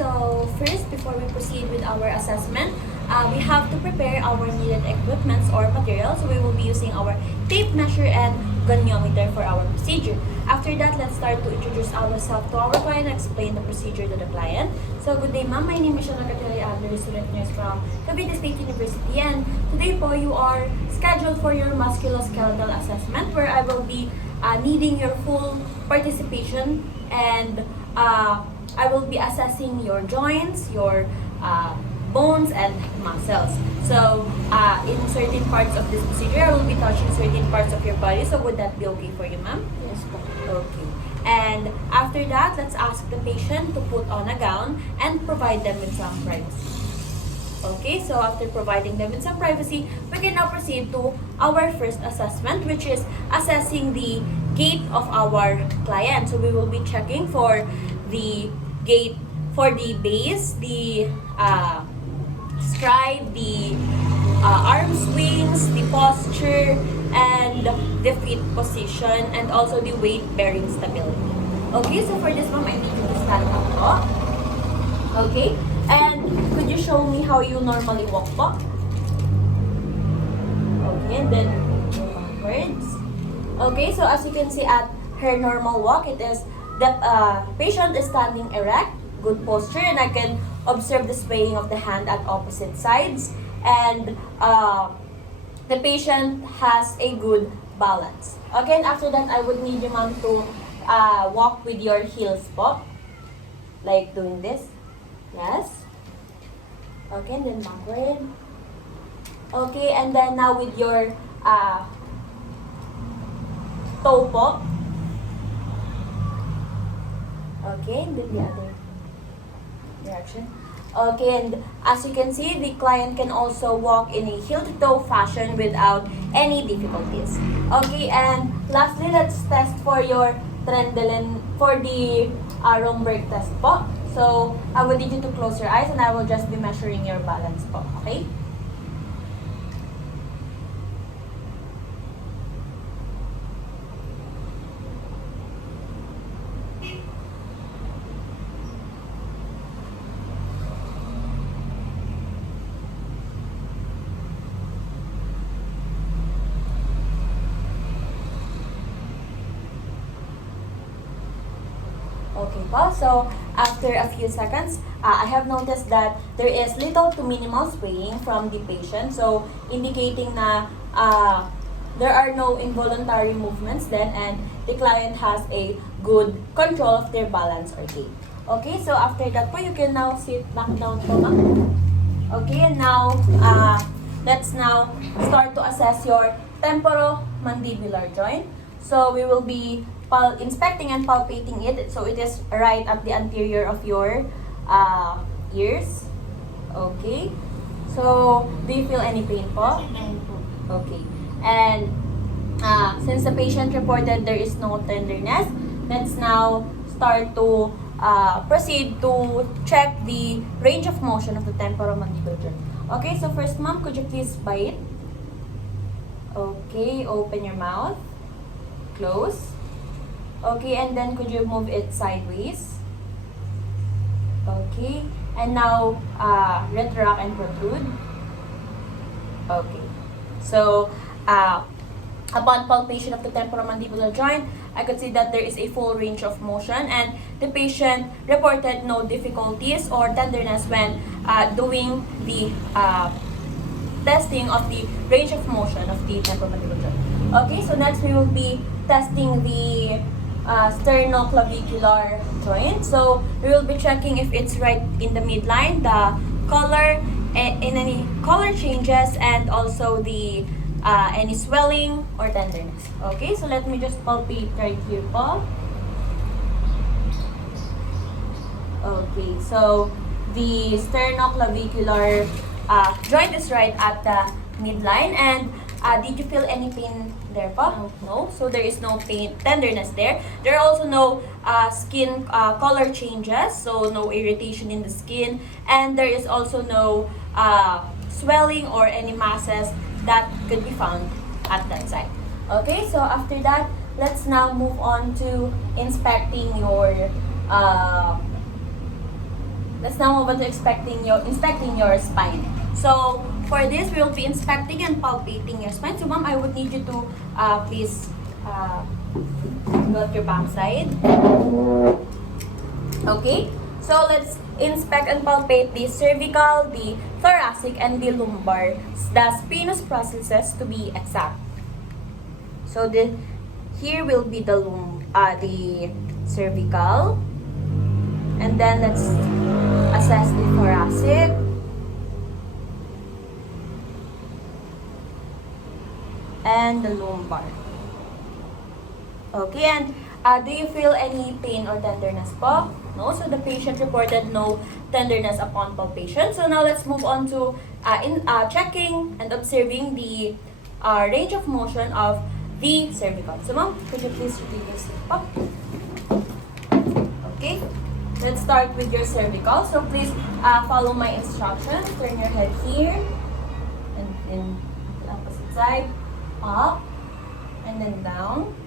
So first, before we proceed with our assessment, we have to prepare our needed equipments or materials. So we will be using our tape measure and goniometer for our procedure. After that, let's start to introduce ourselves to our client and explain the procedure to the client. So good day, ma'am. My name is Musculoskeletal. I'm the student nurse from Cavite State University, and today po you are scheduled for your musculoskeletal assessment, where I will be needing your full participation, and I will be assessing your joints, your bones, and muscles. So, in certain parts of this procedure, I will be touching certain parts of your body. So, would that be okay for you, ma'am? Yes po. Okay. And after that, let's ask the patient to put on a gown and provide them with some privacy. Okay, so after providing them with some privacy, we can now proceed to our first assessment, which is assessing the gait of our client. So we will be checking for the gait, for the base, the stride, the arm swings, the posture, and the feet position, and also the weight bearing stability. Okay, so for this one, I need you to stand up po. Okay, and could you show me how you normally walk po? Okay, and then go backwards. Okay, so as you can see at her normal walk, it is the patient is standing erect, good posture, and I can observe the swaying of the hand at opposite sides, and the patient has a good balance. Okay, and after that, I would need you, ma'am, to walk with your heels po, like doing this. Yes. Okay, and then backward. Okay, and then now with your toe po. Okay, and then the other direction. Okay, and as you can see, the client can also walk in a heel-to-toe fashion without any difficulties. Okay, and lastly, let's test for your Trendelin, for the Romberg test po. So, I will need you to close your eyes and I will just be measuring your balance po. Okay? Okay po, so after a few seconds, I have noticed that there is little to minimal swaying from the patient, so indicating na there are no involuntary movements then, and the client has a good control of their balance or gait. Okay, so after that po, you can now sit back down po, ma'am. Okay, and now, let's now start to assess your temporomandibular joint. So we will be inspecting and palpating it. So it is right at the anterior of your ears. Okay. So do you feel any pain po? Okay. And since the patient reported there is no tenderness, let's now start to proceed to check the range of motion of the temporomandibular joint. Okay, so first, ma'am, could you please bite? Okay, open your mouth. Close. Okay, and then could you move it sideways? Okay, and now retract and protrude. Okay, so upon palpation of the temporomandibular joint, I could see that there is a full range of motion, and the patient reported no difficulties or tenderness when doing the testing of the range of motion of the temporomandibular joint. Okay, so next we will be testing the sternoclavicular joint. So we will be checking if it's right in the midline, the color, in any color changes, and also the any swelling or tenderness. Okay, so let me just palpate right here po. Okay, so the sternoclavicular joint is right at the midline, and did you feel any pain there po? No. So there is no pain, tenderness there. There are also no skin color changes, so no irritation in the skin, and there is also no swelling or any masses that could be found at that site. Okay, so after that, let's now move on to inspecting your let's now move on to inspecting your spine. So for this, we will be inspecting and palpating your spine. So ma'am, I would need you to please go to your back side. Okay, so let's inspect and palpate the cervical, the thoracic, and the lumbar, the spinous processes to be exact. So here will be the cervical, and then let's assess the thoracic, and the lumbar. Okay, and do you feel any pain or tenderness po? No, so the patient reported no tenderness upon palpation. So now let's move on to checking and observing the range of motion of the cervical. So ma'am, could you please repeat this po? Okay, let's start with your cervical. So please follow my instructions. Turn your head here, and in the opposite side, up, and then down.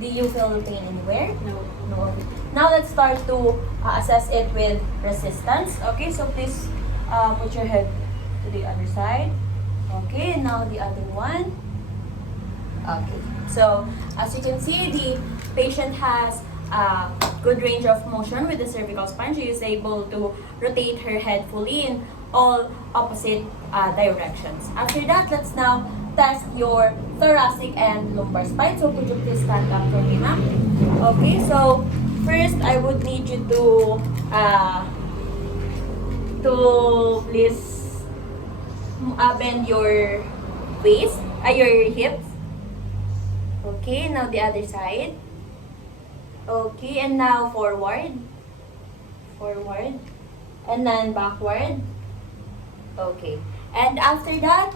Do you feel pain anywhere? No. No. Now let's start to assess it with resistance. Okay, so please put your head to the other side. Okay, and now the other one. Okay, so as you can see, the patient has a good range of motion with the cervical spine. She is able to rotate her head fully in all opposite directions. After that, let's now test your thoracic and lumbar spine. So could you please stand up for me, ma'am? Okay, so first I would need you to please bend your waist, your hips. Okay, now the other side. Okay, and now forward, and then backward. Okay, and after that,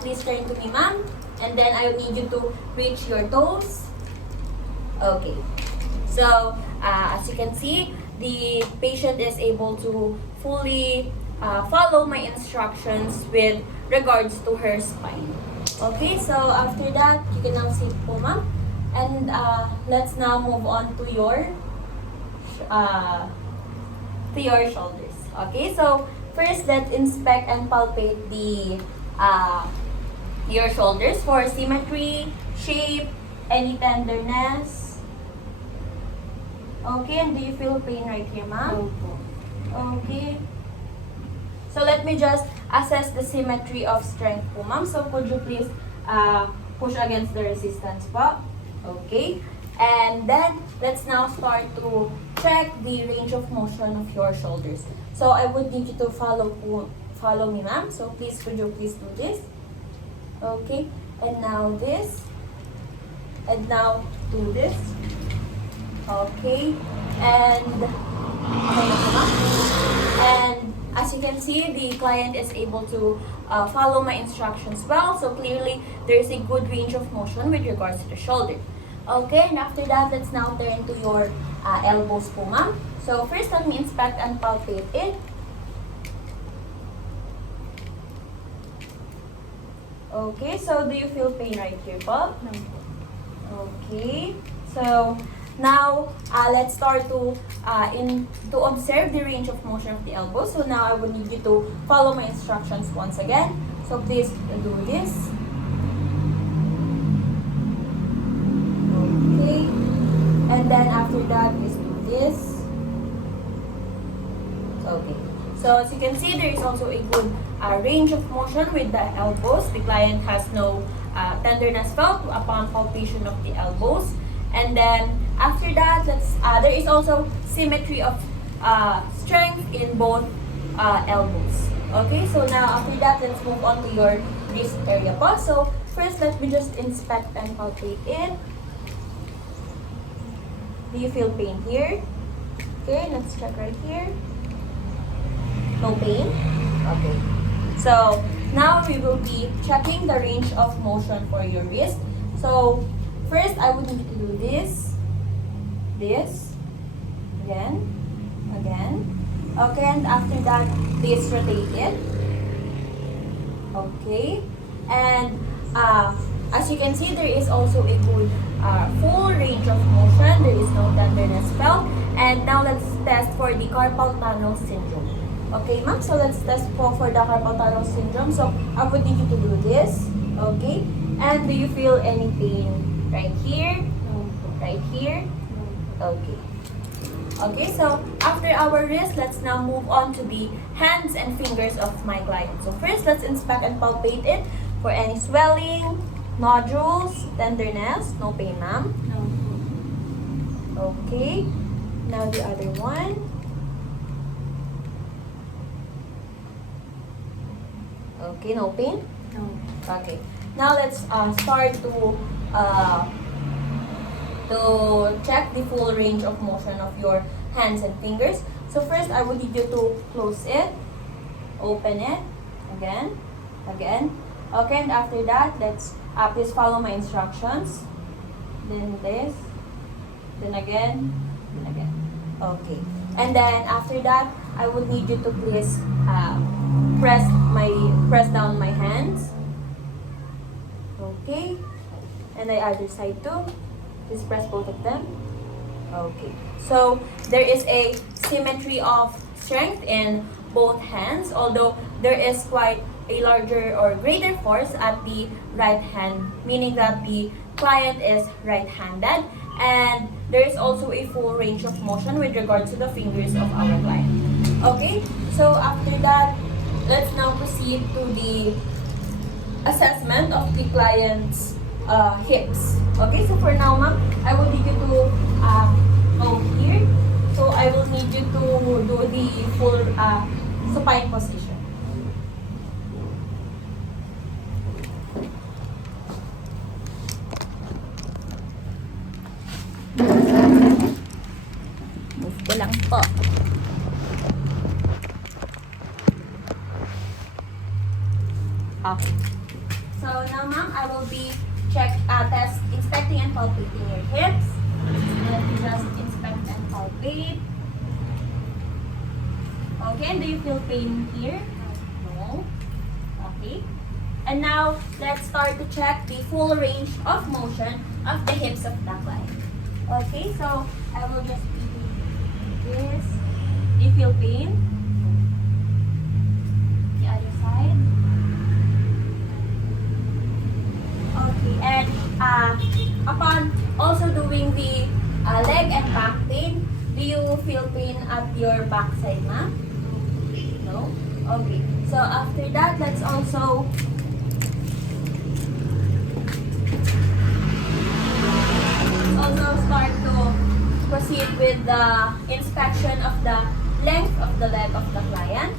please turn to me, ma'am. And then I need you to reach your toes. Okay. So, as you can see, the patient is able to fully follow my instructions with regards to her spine. Okay, so after that, you can now sit po, ma'am. And let's now move on to your shoulders. Okay, so first, let's inspect and palpate your shoulders for symmetry, shape, any tenderness. Okay, and do you feel pain right here, ma'am? Okay. So let me just assess the symmetry of strength po, ma'am. So could you please push against the resistance po? Okay. And then, let's now start to check the range of motion of your shoulders. So I would need you to follow me, ma'am. So please, could you please do this? Okay. And now this. And now do this. Okay. And as you can see, the client is able to follow my instructions well. So clearly, there is a good range of motion with regards to the shoulder. Okay, and after that, let's now turn to your elbows po, ma'am. So first, let me inspect and palpate it. Okay, so do you feel pain right here po? No. Okay, so now let's start to observe the range of motion of the elbow. So now I would need you to follow my instructions once again. So please do this. Okay, and then after that, please do this. Okay. So as you can see, there is also a good range of motion with the elbows. The client has no tenderness felt upon palpation of the elbows. And then after that, there is also symmetry of strength in both elbows. Okay, so now after that, let's move on to your wrist area po. So first, let me just inspect and palpate it. Do you feel pain here? Okay, let's check right here. No pain? Okay. So, now we will be checking the range of motion for your wrist. So, first, I would need to do this, again. Okay, and after that, please rotate it. Okay. And as you can see, there is also a good full range of motion. There is no tenderness felt. And now let's test for the carpal tunnel syndrome. Okay, ma'am? So let's test for the carpal tunnel syndrome. So I would need you to do this. Okay? And do you feel any pain right here? Right here? Okay. Okay, so after our wrist, let's now move on to the hands and fingers of my client. So first, let's inspect and palpate it for any swelling, nodules, tenderness. No pain, ma'am? No. Okay. Now the other one. Okay, no pain? No. Okay. Now let's start to check the full range of motion of your hands and fingers. So first, I would need you to close it, open it, again, again. Okay, and after that, let's please follow my instructions. Then this, then again, then again. Okay. And then after that, I would need you to please press down my hands. Okay. And the other side too. Just press both of them. Okay. So there is a symmetry of strength in both hands, although there is quite a larger or greater force at the right hand, meaning that the client is right-handed, and there is also a full range of motion with regards to the fingers of our client. Okay, so after that, let's now proceed to the assessment of the client's hips. Okay, so for now, ma'am, I will need you to go here. So I will need you to do the full supine position. Move ko lang po. Okay. So now, ma'am, I will be inspecting and palpating your hips. Let me just inspect and palpate. Okay, and do you feel pain here? No. Okay. And now, let's start to check the full range of motion of the hips of the client. Okay, so I will just do this. Do you feel pain? The other side. Okay, and upon also doing the leg and back pain, do you feel pain at your back side, ma'am? No? Okay, so after that, let's also start to proceed with the inspection of the length of the leg of the client.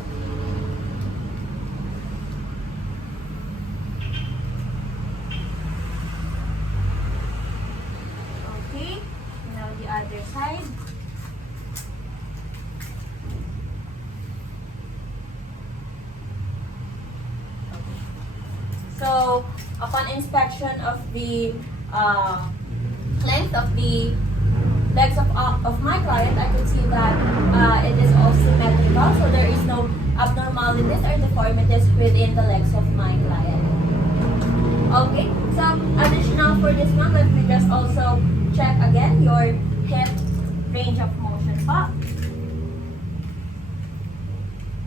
Okay, now the other side. So, upon inspection of the length of the legs of my client, I can see that it is all symmetrical, so there is no abnormalities or deformities within the legs of my client. Okay, so additional for this one, let me just also check again your hip range of motion pa.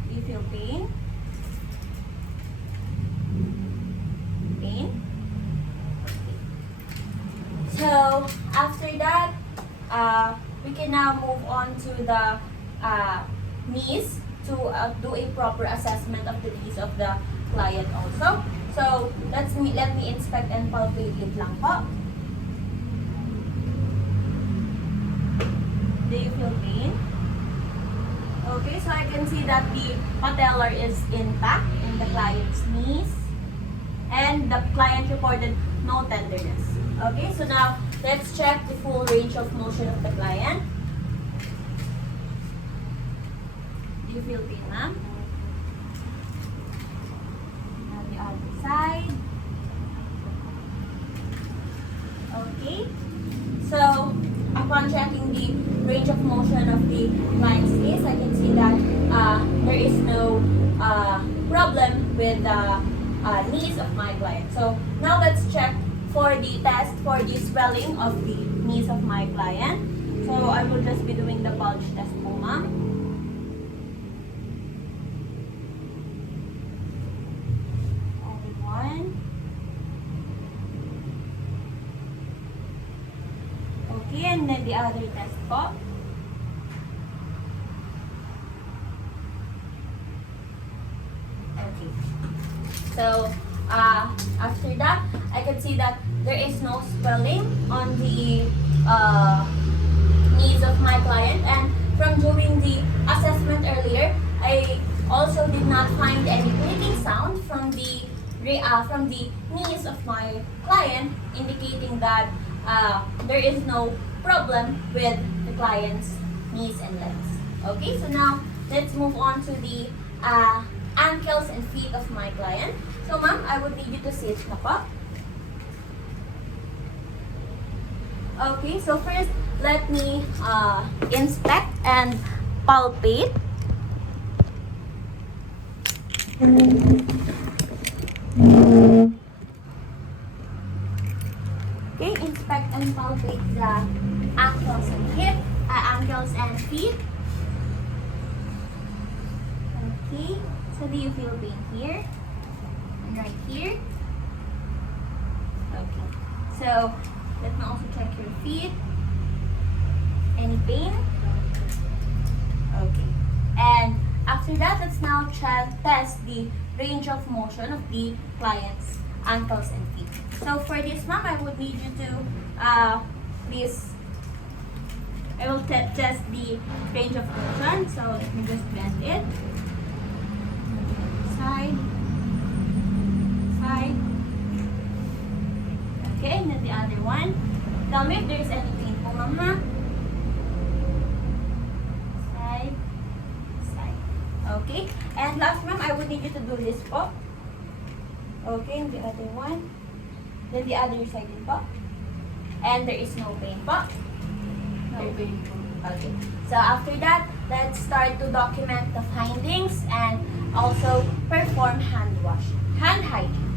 Do you feel pain? So, after that, we can now move on to the knees to do a proper assessment of the knees of the client also. So, let me inspect and palpate it lang po. Do you feel pain? Okay, so I can see that the patellar is intact in the client's knees, and the client reported no tenderness. Okay, so now let's check the full range of motion of the client. Do you feel pain, ma'am? Now the other side. Okay, so upon checking the range of motion of the client's knees, I can see that there is no problem with knees of my client. So now let's check for the test for the swelling of the knees of my client. So I will just be doing the bulge test po, ma'am. Only one. Okay, and then the other test po. Okay. So, after that, I can see that there is no swelling on the knees of my client, and from doing the assessment earlier, I also did not find any clicking sound from the knees of my client, indicating that there is no problem with the client's knees and legs. Okay, so now let's move on to the ankles and feet of my client. So ma'am, I would need you to sit na po. Okay, so first, let me inspect and palpate. Okay, inspect and palpate the ankles and ankles and feet. Okay, so do you feel pain here and right here? Okay, so let me also check your feet. Any pain? Okay, and after that, let's now test the range of motion of the client's ankles and feet. So for this, ma'am, I would need you to please. I will test the range of motion. So let me just bend it. Side, side. Okay, and then the other one. Tell me if there is any pain po, ma'am, ha? Side, side. Okay, and last, ma'am, I would need you to do this po. Okay, and the other one. Then the other side din po. And there is no pain po. No pain po. Okay. So after that, let's start to document the findings and also perform hand hygiene.